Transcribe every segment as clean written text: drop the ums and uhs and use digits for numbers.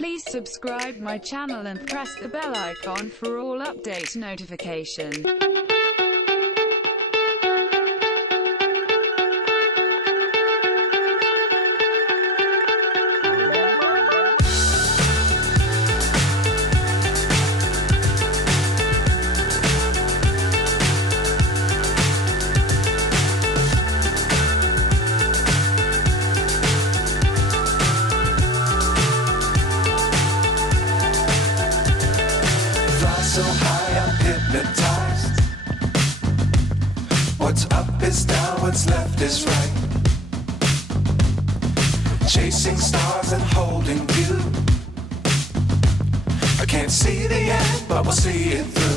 Please subscribe my channel and press the bell icon for all update notification. So high I'm hypnotized. What's up is down, what's left is right. Chasing stars and holding you. I can't see the end, but we'll see it through.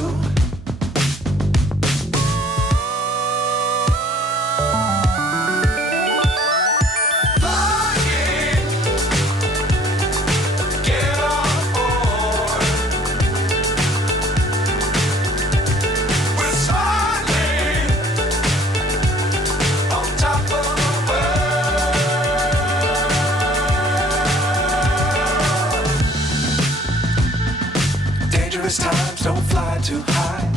Dangerous times, don't fly too high.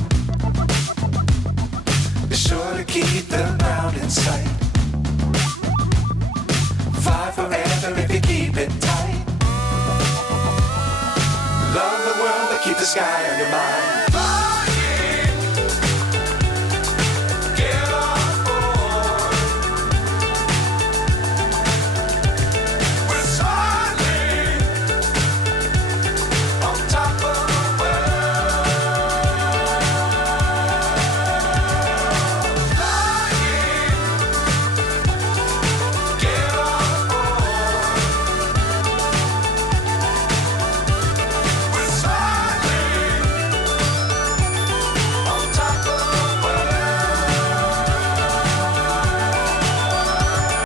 Be sure to keep the ground in sight. Fly forever if you keep it tight. Love the world, but keep the sky on your mind.